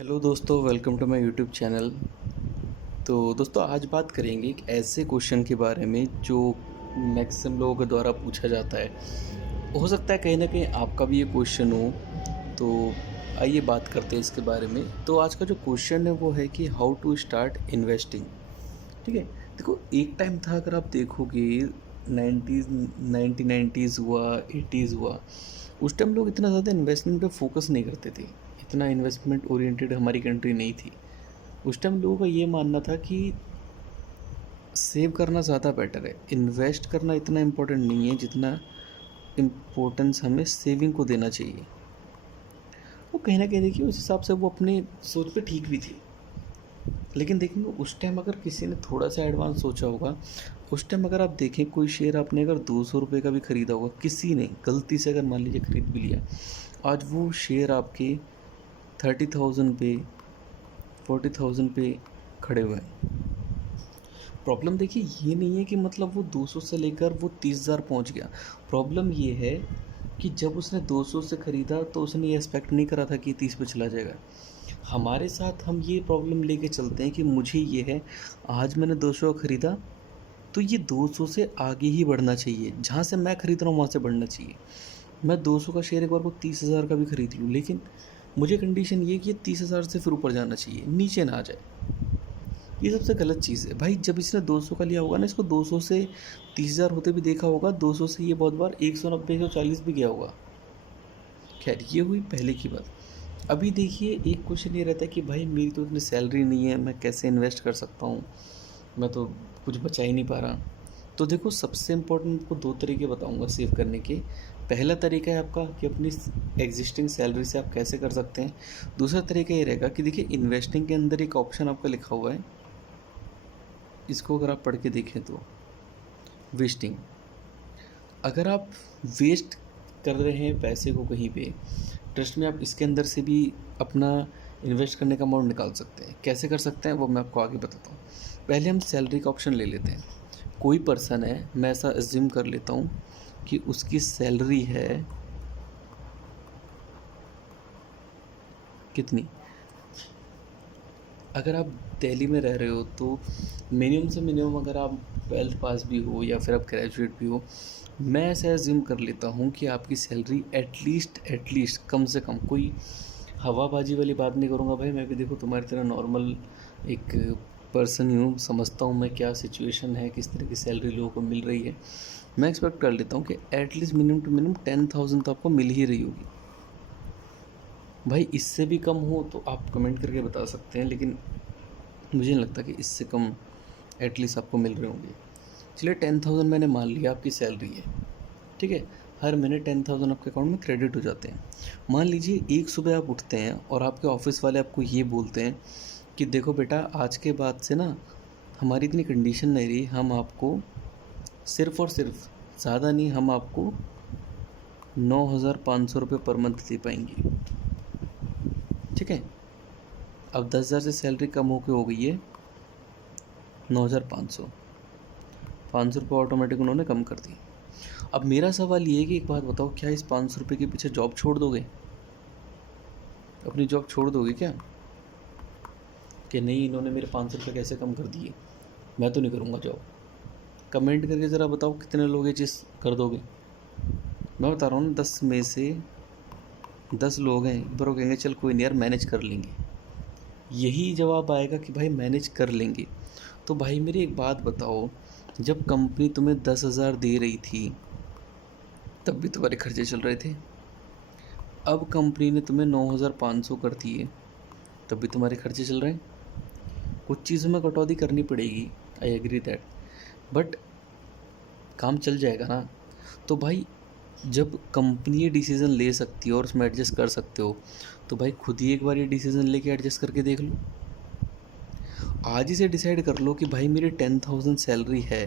Hello दोस्तों, welcome to my YouTube channel. तो दोस्तों, आज बात करेंगे एक ऐसे क्वेश्चन के बारे में जो मैक्सिमम लोगों के द्वारा पूछा जाता है। हो सकता है कहीं ना कहीं आपका भी ये क्वेश्चन हो। तो आइए बात करते हैं इसके बारे में। तो आज का जो क्वेश्चन है वो है कि हाउ टू स्टार्ट इन्वेस्टिंग। ठीक है। देखो, एक टाइम था, अगर आप देखोगे 90s, 1990s हुआ, 80s हुआ, उस टाइम लोग इतना ज़्यादा इन्वेस्टमेंट पे फोकस नहीं करते थे। इतना इन्वेस्टमेंट ओरिएंटेड हमारी कंट्री नहीं थी। उस टाइम लोगों का ये मानना था कि सेव करना ज़्यादा बेटर है, इन्वेस्ट करना इतना इम्पोर्टेंट नहीं है जितना इम्पोर्टेंस हमें सेविंग को देना चाहिए। वो कहीं ना कहीं देखिए, उस हिसाब से वो अपनी सोच पे ठीक भी थी। लेकिन देखेंगे उस टाइम अगर किसी ने थोड़ा सा एडवांस सोचा होगा, उस टाइम अगर आप देखें कोई शेयर आपने अगर 200 रुपये का भी ख़रीदा होगा, किसी ने गलती से अगर मान लीजिए ख़रीद भी लिया, आज वो शेयर आपके 30,000 पे, 40,000 पे खड़े हुए हैं। प्रॉब्लम देखिए ये नहीं है कि मतलब वो 200 से लेकर वो 30,000 पहुँच गया। प्रॉब्लम ये है कि जब उसने 200 से ख़रीदा तो उसने ये एक्सपेक्ट नहीं करा था कि 30 पे चला जाएगा। हमारे साथ हम ये प्रॉब्लम लेके चलते हैं कि मुझे ये है, आज मैंने 200 का ख़रीदा तो ये 200 से आगे ही बढ़ना चाहिए, जहाँ से मैं ख़रीद रहा हूँ वहाँ से बढ़ना चाहिए। मैं 200 का शेयर एक बार को 30,000 का भी ख़रीद लूँ, लेकिन मुझे कंडीशन ये कि ये 30,000 से फिर ऊपर जाना चाहिए, नीचे ना आ जाए। ये सबसे गलत चीज़ है भाई। जब इसने 200 का लिया होगा ना, इसको 200 से 30,000 होते भी देखा होगा, 200 से ये बहुत बार 190, 140 भी गया होगा। खैर, ये हुई पहले की बात। अभी देखिए, एक क्वेश्चन ये रहता है कि भाई मेरी तो इतनी सैलरी नहीं है, मैं कैसे इन्वेस्ट कर सकता हूँ, मैं तो कुछ बचा ही नहीं पा रहा। तो देखो, सबसे इम्पोर्टेंट आपको दो तरीके बताऊंगा सेव करने के। पहला तरीका है आपका कि अपनी एग्जिस्टिंग सैलरी से आप कैसे कर सकते हैं। दूसरा तरीका ये रहेगा कि देखिए, इन्वेस्टिंग के अंदर एक ऑप्शन आपका लिखा हुआ है, इसको अगर आप पढ़ के देखें तो वेस्टिंग। अगर आप वेस्ट कर रहे हैं पैसे को कहीं पे, ट्रस्ट में आप इसके अंदर से भी अपना इन्वेस्ट करने का अमाउंट निकाल सकते हैं। कैसे कर सकते हैं वो मैं आपको आगे बताता हूँ। पहले हम सैलरी का ऑप्शन ले लेते हैं। कोई पर्सन है, मैं ऐसा एज्यूम कर लेता हूँ कि उसकी सैलरी है कितनी। अगर आप दिल्ली में रह रहे हो तो मिनिमम से मिनिमम, अगर आप 12th पास भी हो या फिर आप ग्रेजुएट भी हो, मैं ऐसा एज्यूम कर लेता हूँ कि आपकी सैलरी एटलीस्ट कम से कम, कोई हवाबाजी वाली बात नहीं करूँगा भाई, मैं भी देखो तुम्हारी तरह नॉर्मल एक पर्सन ही हूँ, समझता हूँ मैं क्या सिचुएशन है, किस तरह की सैलरी लोगों को मिल रही है। मैं एक्सपेक्ट कर लेता हूँ कि एटलीस्ट मिनिमम टू मिनिमम 10,000 तो आपको मिल ही रही होगी। भाई इससे भी कम हो तो आप कमेंट करके बता सकते हैं, लेकिन मुझे नहीं लगता कि इससे कम एटलीस्ट आपको मिल रहे होंगे। चलिए, 10,000 मैंने मान लिया आपकी सैलरी है, ठीक है। हर महीने 10,000 आपके अकाउंट में क्रेडिट हो जाते हैं। मान लीजिए एक सुबह आप उठते हैं और आपके ऑफिस वाले आपको ये बोलते हैं कि देखो बेटा, आज के बाद से ना हमारी इतनी कंडीशन नहीं रही, हम आपको सिर्फ़ और सिर्फ, ज़्यादा नहीं, हम आपको 9,500 रुपये पर मंथ दे पाएंगे। ठीक है। अब 10,000 से सैलरी कम होकर हो गई है 9,500, 500 रुपये ऑटोमेटिक उन्होंने कम कर दी। अब मेरा सवाल ये है कि एक बात बताओ, क्या इस 500 रुपये के पीछे जॉब छोड़ दोगे? अपनी जॉब छोड़ दोगे क्या कि नहीं, इन्होंने मेरे 500 रुपये कैसे कम कर दिए, मैं तो नहीं करूँगा जॉब? कमेंट करके ज़रा बताओ कितने लोग ये चीज़ कर दोगे। मैं बता रहा हूँ ना, 10 में से 10 लोग हैं, पर वो कहेंगे चल कोई नहीं यार, मैनेज कर लेंगे। यही जवाब आएगा कि भाई मैनेज कर लेंगे। तो भाई मेरी एक बात बताओ, जब कंपनी तुम्हें 10,000 दे रही थी तब भी तुम्हारे खर्चे चल रहे थे। अब कंपनी ने तुम्हें 9,500 कर दिए, तब भी तुम्हारे खर्चे चल रहे हैं। कुछ चीज़ों में कटौती करनी पड़ेगी, आई एग्री दैट, बट काम चल जाएगा ना। तो भाई, जब कंपनी ये डिसीज़न ले सकती है और उसमें एडजस्ट कर सकते हो, तो भाई खुद ही एक बार ये डिसीज़न लेके एडजस्ट करके देख लो। आज ही से डिसाइड कर लो कि भाई मेरी 10,000 सैलरी है,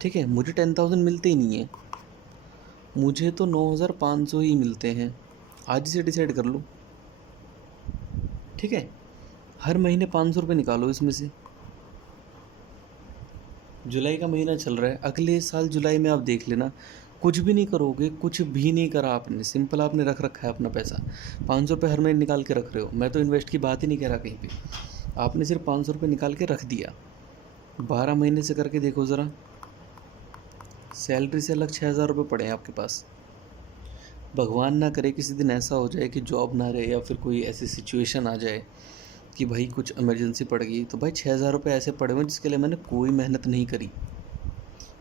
ठीक है, मुझे 10,000 मिलते ही नहीं है, मुझे तो 9,500 ही मिलते हैं। आज ही से डिसाइड कर लो, ठीक है। हर महीने 500 रुपये निकालो इसमें से। जुलाई का महीना चल रहा है, अगले साल जुलाई में आप देख लेना, कुछ भी नहीं करोगे, कुछ भी नहीं करा आपने, सिंपल आपने रख रखा है अपना पैसा। 500 रुपये हर महीने निकाल के रख रहे हो, मैं तो इन्वेस्ट की बात ही नहीं कह रहा कहीं पे। आपने सिर्फ 500 रुपये निकाल के रख दिया, 12 महीने से करके देखो ज़रा, सैलरी से अलग 6,000 रुपये पड़े हैं आपके पास। भगवान ना करे किसी दिन ऐसा हो जाए कि जॉब ना रहे या फिर कोई ऐसी सिचुएशन आ जाए कि भाई कुछ इमरजेंसी पड़ गई, तो भाई 6,000 रुपये ऐसे पड़े हुए जिसके लिए मैंने कोई मेहनत नहीं करी।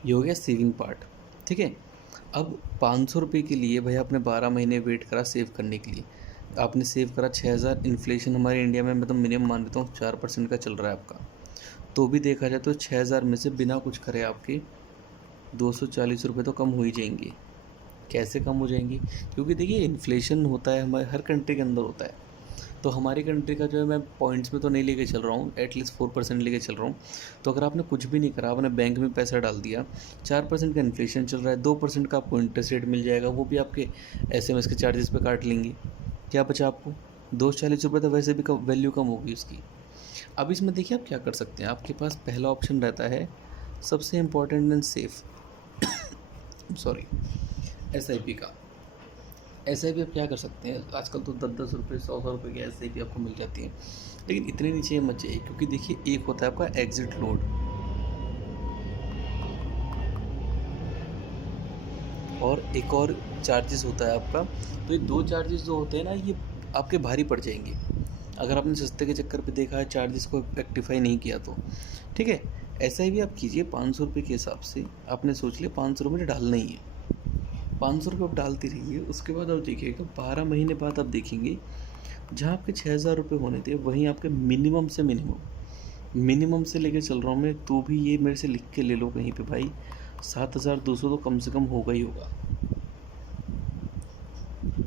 ये हो गया सेविंग पार्ट, ठीक है। अब 500 रुपये के लिए भाई आपने 12 महीने वेट करा सेव करने के लिए, आपने सेव करा 6,000। इन्फ्लेशन हमारे इंडिया में मैं तो मिनिमम मान लेता हूँ 4% का चल रहा है आपका, तो भी देखा जाए तो 6,000 में से बिना कुछ करे आपके 240 रुपये तो कम हो ही जाएंगे। कैसे कम हो जाएंगी? क्योंकि देखिए इन्फ्लेशन होता है हमारे हर कंट्री के अंदर होता है, तो हमारी कंट्री का जो है मैं पॉइंट्स में तो नहीं लेके चल रहा हूँ, एटलीस्ट 4% लेके चल रहा हूँ। तो अगर आपने कुछ भी नहीं करा, आपने बैंक में पैसा डाल दिया, 4% का इन्फ्लेशन चल रहा है, 2% का आपको इंटरेस्ट रेट मिल जाएगा, वो भी आपके SMS के चार्जेस पे काट लेंगे। क्या बचा आपको? 240 रुपये, तो वैसे भी कम वैल्यू कम होगी उसकी। अब इसमें देखिए आप क्या कर सकते हैं, आपके पास पहला ऑप्शन रहता है सबसे important and safe, sorry, SIP का। SIP आप क्या कर सकते हैं, आजकल तो 10-10 रुपये 100-100 रुपये की SIP आपको मिल जाती है, लेकिन इतने नीचे मत जाइए, क्योंकि देखिए एक होता है आपका एग्जिट लोड और एक और चार्जेस होता है आपका। तो ये दो चार्जेस जो होते हैं ना, ये आपके भारी पड़ जाएंगे अगर आपने सस्ते के चक्कर पे देखा है चार्जेस को रेक्टिफाई नहीं किया तो, ठीक है। ऐसा ही भी आप कीजिए, 500 रुपये के हिसाब से आपने सोच लिया 500 रुपये डालना ही है, 500 रुपये आप डालते रहिए। उसके बाद आप देखिएगा 12 महीने बाद आप देखेंगे जहाँ आपके 6,000 रुपये होने थे वहीं आपके मिनिमम से लेके चल रहा हूँ मैं, तो भी ये मेरे से लिख के ले लो कहीं पे भाई, 7,200 तो कम से कम होगा ही होगा।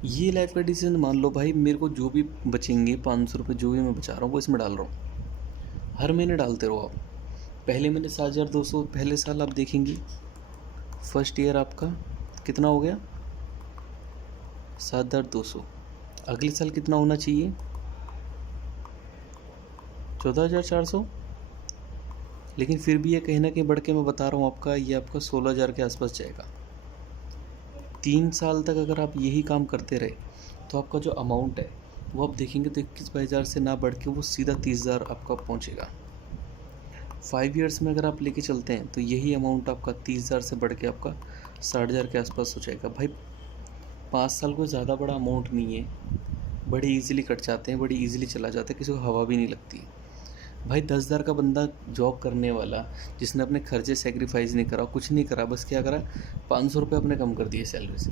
ये लाइफ का डिसीजन मान लो भाई, मेरे को जो भी बचेंगे 500 रुपये जो भी मैं बचा रहा हूँ वो इसमें डाल रहा हूँ, हर महीने डालते रहो आप। पहले महीने 7,200, पहले साल आप देखेंगे फर्स्ट ईयर आपका कितना हो गया 7,200, अगले साल कितना होना चाहिए 14,400, लेकिन फिर भी ये कहीं ना कहीं बढ़ के मैं बता रहा हूँ आपका, ये आपका 16,000 के आसपास जाएगा। 3 साल तक अगर आप यही काम करते रहे तो आपका जो अमाउंट है वो आप देखेंगे तो 21-22 से ना बढ़ के वो सीधा 30,000 आपका पहुँचेगा। 5 ईयर्स में अगर आप लेके चलते हैं तो यही अमाउंट आपका 30,000 से बढ़ के आपका 60,000 के आसपास हो जाएगा। भाई 5 साल कोई ज़्यादा बड़ा अमाउंट नहीं है, बड़ी इजीली कट जाते हैं, बड़ी इजीली चला जाता है, किसी को हवा भी नहीं लगती। भाई 10,000 का बंदा जॉब करने वाला जिसने अपने खर्चे सेक्रीफाइस नहीं करा, कुछ नहीं करा, बस क्या करा 500 रुपये अपने कम कर दिए सैलरी से,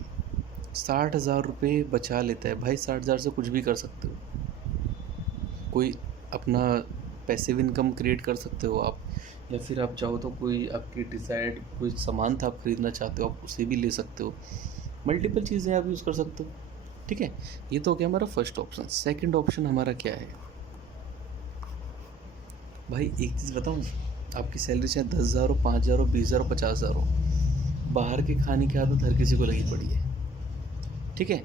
60,000 रुपये बचा लेता है। भाई 60,000 से कुछ भी कर सकते हो, कोई अपना पैसिव इनकम क्रिएट कर सकते हो आप, या फिर आप चाहो तो कोई आपकी डिसाइड कोई सामान था आप खरीदना चाहते हो आप उसे भी ले सकते हो, मल्टीपल चीज़ें आप यूज़ कर सकते हो, ठीक है। ये तो हो गया हमारा फर्स्ट ऑप्शन। सेकंड ऑप्शन हमारा क्या है भाई, एक चीज़ बताऊँ, आपकी सैलरी चाहे 10,000 हो, 5,000 हो, 20,000 हो, 50,000 हो, बाहर के खाने की आदत हर किसी को लगी पड़ी है, ठीक है।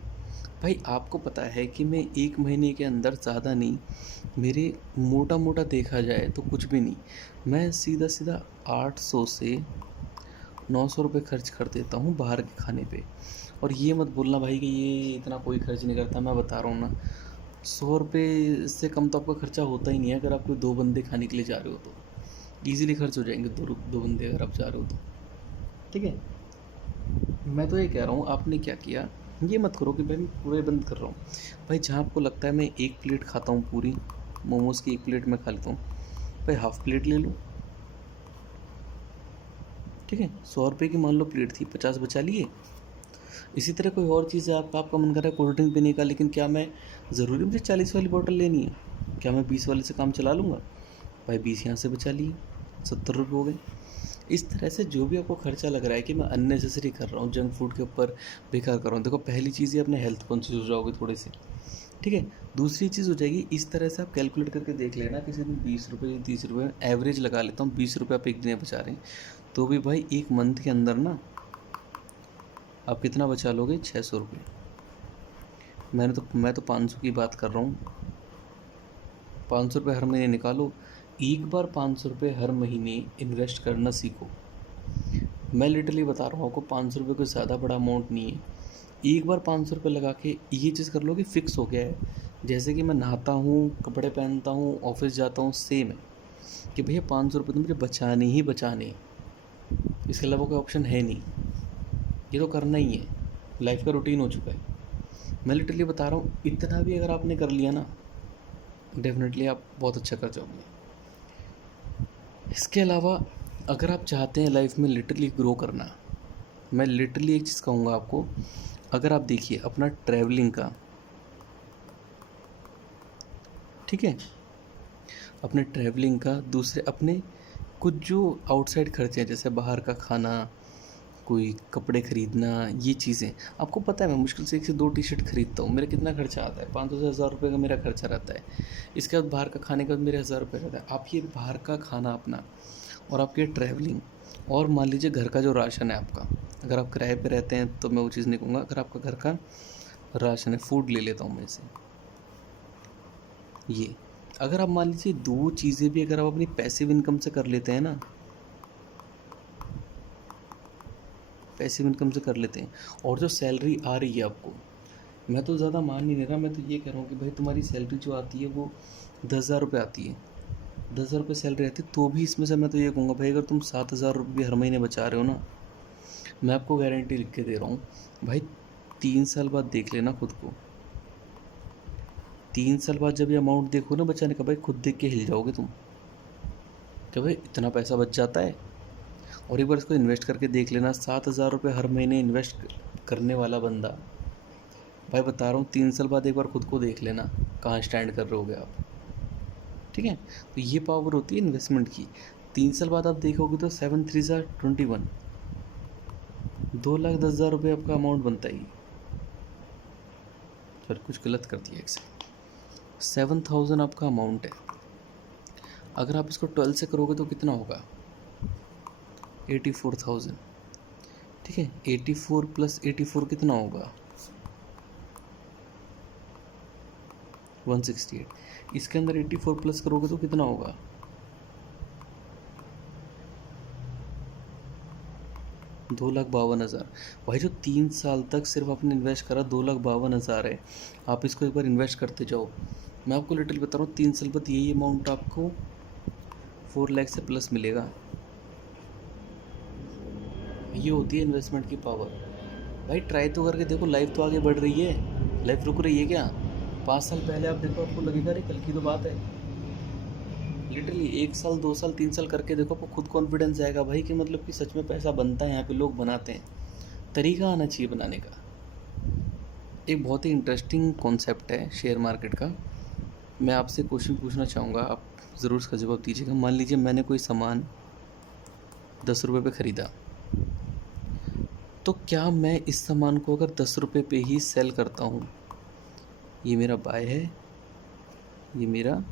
भाई आपको पता है कि मैं 1 महीने के अंदर ज़्यादा नहीं, मेरे मोटा मोटा देखा जाए तो कुछ भी नहीं, मैं सीधा सीधा 800 से 900 रुपये खर्च कर देता हूँ बाहर के खाने पे। और ये मत बोलना भाई कि ये इतना कोई खर्च नहीं करता, मैं बता रहा हूँ ना, 100 रुपये से कम तो आपका खर्चा होता ही नहीं है अगर आप कोई 2 बंदे खाने के लिए जा रहे हो तो ईजिली खर्च हो जाएंगे, दो बंदे अगर आप जा रहे हो तो, ठीक है। मैं तो ये कह रहा हूँ आपने क्या किया, ये मत करो कि भाई मैं पूरे बंद कर रहा हूँ। भाई जहाँ आपको लगता है मैं 1 प्लेट खाता हूँ पूरी, मोमोज़ की 1 प्लेट मैं खा लेता हूँ, भाई हाफ़ प्लेट ले लो, ठीक है। 100 रुपये की मान लो प्लेट थी, 50 बचा लिए। इसी तरह कोई और चीज़ है आपका मन कर रहा है कोल्ड ड्रिंक पीने का, लेकिन क्या मैं ज़रूरी मुझे 40 वाली बोतल लेनी है, क्या मैं 20 वाले से काम चला लूँगा, भाई 20 यहाँ से बचा लिए, 70 रुपये हो गए। इस तरह से जो भी आपको खर्चा लग रहा है कि मैं अननेसेसरी कर रहा हूँ, जंक फूड के ऊपर बेकार कर रहा हूँ, देखो पहली चीज़ ही अपने हेल्थ कॉन्शियस हो जाओगे थोड़े से, ठीक है। दूसरी चीज़ हो जाएगी, इस तरह से आप कैलकुलेट करके देख लेना, किसी दिन 20 रुपये 30 रुपये एवरेज लगा लेता हूँ, 20 रुपये आप एक दिन बचा रहे हैं, तो भी भाई 1 मंथ के अंदर ना आप कितना बचा लोगे 600 रुपये। मैं तो 500 की बात कर रहा हूँ, 500 रुपये हर महीने निकालो, एक बार 500 रुपये हर महीने इन्वेस्ट करना सीखो, मैं लिटरली बता रहा हूँ आपको, 500 रुपये कोई ज़्यादा बड़ा अमाउंट नहीं है। एक बार 500 रुपये लगा के ये चीज़ कर लो कि फ़िक्स हो गया है। जैसे कि मैं नहाता हूँ, कपड़े पहनता हूँ, ऑफिस जाता हूँ, सेम है कि भैया 500 रुपये तो मुझे बचाने ही बचाने हैं। इसके अलावा कोई ऑप्शन है नहीं, ये तो करना ही है, लाइफ का रूटीन हो चुका है। मैं लिटरली बता रहा हूँ, इतना भी अगर आपने कर लिया ना, डेफिनेटली आप बहुत अच्छा कर जाओगे। इसके अलावा अगर आप चाहते हैं लाइफ में लिटरली ग्रो करना, मैं लिटरली एक चीज़ कहूँगा आपको। अगर आप देखिए अपना ट्रैवलिंग का, ठीक है, अपने ट्रैवलिंग का, दूसरे अपने कुछ जो आउटसाइड खर्चे हैं जैसे बाहर का खाना, कोई कपड़े खरीदना, ये चीज़ें आपको पता है। मैं मुश्किल से 1 से 2 टी शर्ट खरीदता हूँ, मेरा कितना खर्चा आता है, 500 से 1000 रुपये का मेरा खर्चा रहता है। इसके बाद बाहर का खाने का मेरे 1000 रुपये रहता है। आप ये बाहर का खाना अपना और आपकी ट्रैवलिंग, और मान लीजिए घर का जो राशन है आपका, अगर आप किराए पे रहते हैं तो मैं वो चीज़ नहीं कहूँगा। अगर आपका घर का राशन है, फूड ले लेता हूँ मैं इसे, ये अगर आप मान लीजिए 2 चीज़ें भी अगर आप अपनी पैसिव इनकम से कर लेते हैं ना, पैसिव इनकम से कर लेते हैं, और जो सैलरी आ रही है आपको, मैं तो ज़्यादा मान नहीं रहा, मैं तो ये कह रहा हूँ कि भाई तुम्हारी सैलरी जो आती है वो 10,000 रुपये आती है, 10,000 रुपये सैलरी आती है, तो भी इसमें से मैं तो ये कहूँगा भाई अगर तुम 7,000 रुपये हर महीने बचा रहे हो ना, मैं आपको गारंटी लिख के दे रहा हूँ भाई, 3 साल बाद देख लेना खुद को। 3 साल बाद जब ये अमाउंट देखो ना बचाने का, भाई खुद देख के हिल जाओगे तुम कि भाई इतना पैसा बच जाता है। और एक बार इसको इन्वेस्ट करके देख लेना, 7,000 रुपये हर महीने इन्वेस्ट करने वाला बंदा, भाई बता रहा हूँ 3 साल बाद एक बार खुद को देख लेना कहाँ स्टैंड कर रहे होगे आप, ठीक है। तो ये पावर होती है इन्वेस्टमेंट की। 3 साल बाद आप देखोगे तो 7 3 ज़ा 21, 2,10,000 रुपये आपका अमाउंट बनता ही। फिर कुछ गलत कर दिया, एक से 7,000 आपका अमाउंट है। अगर आप इसको 12 से करोगे तो कितना होगा, 84,000, ठीक है। 84 प्लस 84 कितना होगा, 168। इसके अंदर 84 प्लस करोगे तो कितना होगा, 2,52,000। भाई जो 3 साल तक सिर्फ आपने इन्वेस्ट करा, 2,52,000 है। आप इसको एक बार इन्वेस्ट करते जाओ, मैं आपको लिटरली बता रहा हूँ 3 साल बाद यही अमाउंट आपको 4 लाख से प्लस मिलेगा। ये होती है इन्वेस्टमेंट की पावर। भाई ट्राई तो करके देखो, लाइफ तो आगे बढ़ रही है, लाइफ रुक रही है क्या? 5 साल पहले आप देखो, आपको लगेगा अरे कल की तो बात है। लिटरली 1 साल 2 साल 3 साल करके देखो, आपको खुद कॉन्फिडेंस आएगा भाई कि मतलब कि सच में पैसा बनता है, यहाँ पे लोग बनाते हैं, तरीका आना चाहिए बनाने का। एक बहुत ही इंटरेस्टिंग कॉन्सेप्ट है शेयर मार्केट का। मैं आपसे क्वेश्चन पूछना चाहूँगा, आप ज़रूर इसका जवाब दीजिएगा। मान लीजिए मैंने कोई सामान 10 रुपये पे ख़रीदा, तो क्या मैं इस सामान को अगर 10 रुपये पे ही सेल करता हूँ, ये मेरा बाय है, ये मेरा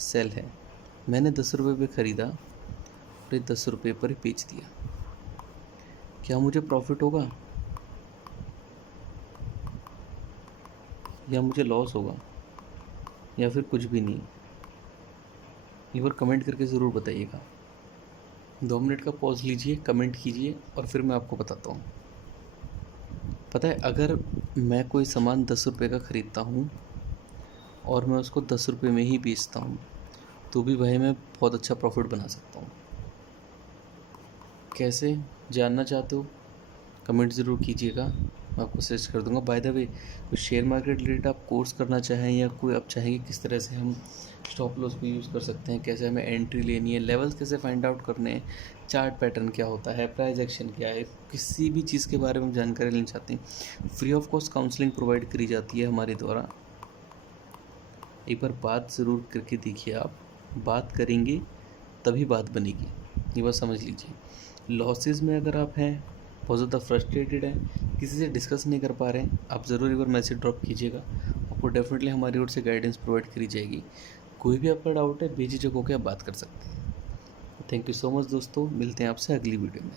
सेल है। मैंने 10 रुपये पे ख़रीदा और ये 10 रुपये पर ही बेच दिया, क्या मुझे प्रॉफिट होगा या मुझे लॉस होगा या फिर कुछ भी नहीं? एक बार कमेंट करके ज़रूर बताइएगा। 2 मिनट का पॉज लीजिए, कमेंट कीजिए और फिर मैं आपको बताता हूँ। पता है, अगर मैं कोई सामान 10 रुपये का ख़रीदता हूँ और मैं उसको 10 रुपये में ही बेचता हूँ, तो भी भाई मैं बहुत अच्छा प्रॉफिट बना सकता हूँ। कैसे जानना चाहते हो, कमेंट ज़रूर कीजिएगा, मैं आपको सजेस्ट कर दूंगा। बाय द वे, कोई शेयर मार्केट रिलेटेड आप कोर्स करना चाहें या कोई आप चाहेंगे किस तरह से हम स्टॉप लॉस को यूज़ कर सकते हैं, कैसे हमें एंट्री लेनी है, लेवल्स कैसे फाइंड आउट करने हैं, चार्ट पैटर्न क्या होता है, प्राइस एक्शन क्या है, किसी भी चीज़ के बारे में जानकारी लेना चाहते हैं, free of cost counselling provide करी जाती है हमारे द्वारा। एक बार बात ज़रूर करके देखिए, आप बात करेंगे तभी बात बनेगी, ये बात समझ लीजिए। लॉसेस में अगर आप हैं, बहुत ज़्यादा फ्रस्ट्रेटेड हैं, किसी से डिस्कस नहीं कर पा रहे हैं, आप ज़रूर एक बार मैसेज ड्रॉप कीजिएगा, आपको डेफिनेटली हमारी ओर से गाइडेंस प्रोवाइड करी जाएगी। कोई भी आपका डाउट है, बेझिझक होकर आप बात कर सकते हैं। थैंक यू सो मच दोस्तों, मिलते हैं आपसे अगली वीडियो में।